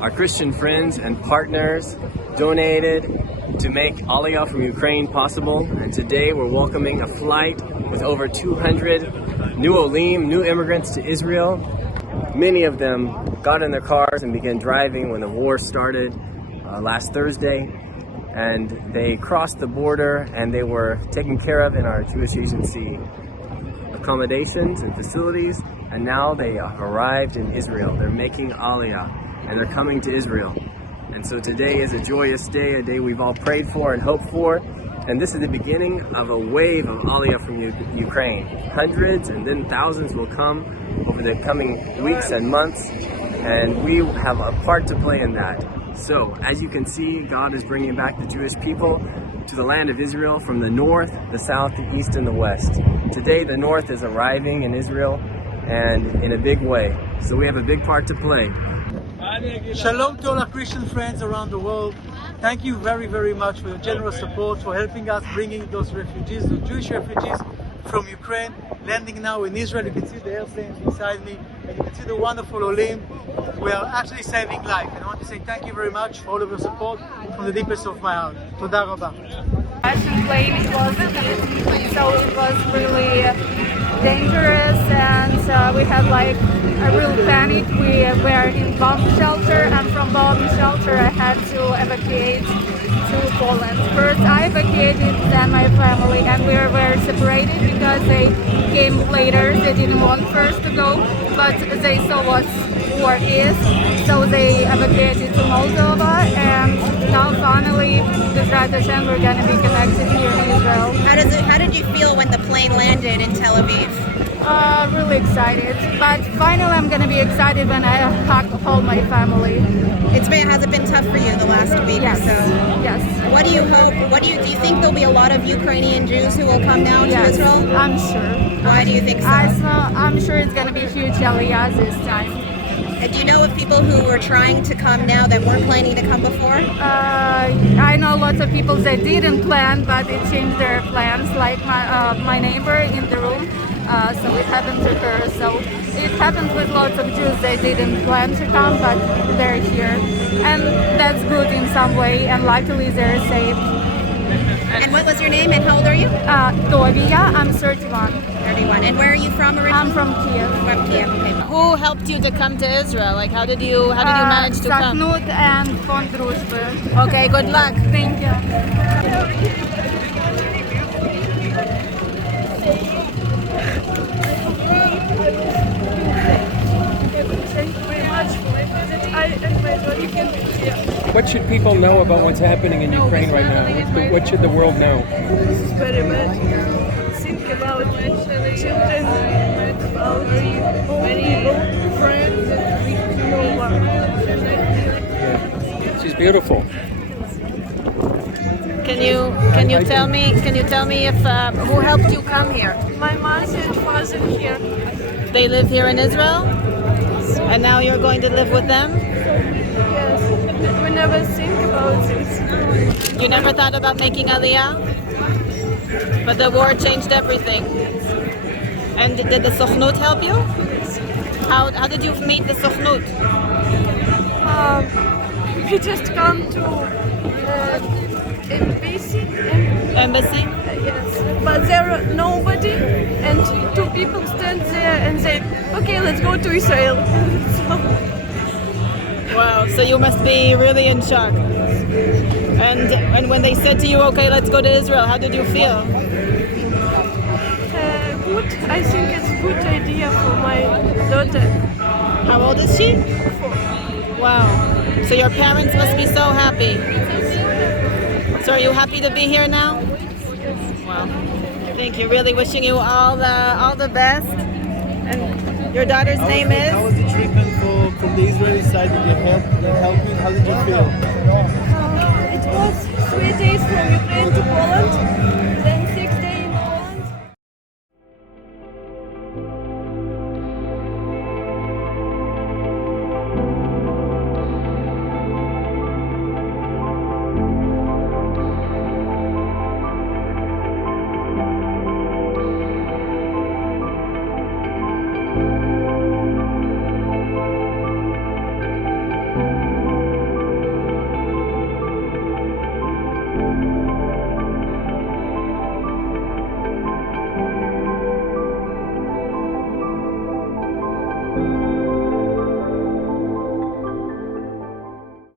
Our Christian friends and partners donated to make Aliyah from Ukraine possible, and today we're welcoming a flight with over 200 new Olim, new immigrants to Israel. Many of them got in their cars and began driving when the war started last Thursday, and they crossed the border and they were taken care of in our Jewish agency accommodations and facilities, and now they have arrived in Israel. They're making Aliyah and they're coming to Israel. And so today is a joyous day, a day we've all prayed for and hoped for. And this is the beginning of a wave of Aliyah from Ukraine. Hundreds and then thousands will come over the coming weeks and months, and we have a part to play in that. So, as you can see, God is bringing back the Jewish people to the land of Israel from the north, the south, the east, and the west. Today, the north is arriving in Israel, and in a big way. So we have a big part to play. Shalom to all our Christian friends around the world. Thank you very, very much for your generous support, for helping us bringing those refugees, the Jewish refugees from Ukraine, landing now in Israel. You can see the airplanes beside me, and you can see the wonderful Olim. We are actually saving life. And I want to say thank you very much for all of your support from the deepest of my heart. Toda Rabba. Russian plane, so it was really dangerous, and we had like a real panic. We were in bomb shelter, and from bomb shelter I had to evacuate to Poland. First I evacuated, then my family, and we were separated because they came later. They didn't want first to go, but they saw what war is, so they evacuated to Moldova, and now finally, with Hashem, we're gonna be connected here in Israel. How did you feel when the plane landed in Tel Aviv? Really excited, but finally I'm gonna be excited when I hold my family. Has it been tough for you the last week Yes. or so? Yes. What do you hope? Do you think there'll be a lot of Ukrainian Jews who will come down to Yes, Israel? I'm sure. Why do you think so? I'm sure it's gonna be huge Aliyah this time. And do you know of people who were trying to come now that weren't planning to come before? I know lots of people that didn't plan, but they changed their plans, like my neighbor in the room. So it happened to her. So it happened with lots of Jews. They didn't plan to come, but they're here. And that's good in some way, and luckily they're safe. And what was your name and how old are you? Tovia, I'm 31. 31. And where are you from originally? I'm from Kiev. From Kiev. Okay. Who helped you to come to Israel? Like, how did you manage to come? Saknut and Fond Druzhby. Okay, good luck. Thank you. Thank you very much for my visit. I and my daughter can be here. What should people know about what's happening in Ukraine right now? What should the world know? This is very bad. Think about my children, about many old friends that we know one. She's beautiful. Can you tell me if who helped you come here? My mother and father here. They live here in Israel, and now you're going to live with them. Yes, we never think about this. You never thought about making Aliyah, but the war changed everything. And did the Sochnut help you? How did you meet the Sochnut? We just come to embassy. Yes, but there are nobody, and two people stand there and say, "Okay, let's go to Israel." Wow, so you must be really in shock. And when they said to you, "Okay, let's go to Israel," how did you feel? Good. I think it's a good idea for my daughter. How old is she? 4. Wow. So your parents must be so happy. So are you happy to be here now? Wow. Thank you. Really wishing you all the best. And your daughter's name is? How was the treatment from the Israeli side? Did they help you? How did you feel? It was 3 days from Ukraine to Poland, then 6 days in Poland. you.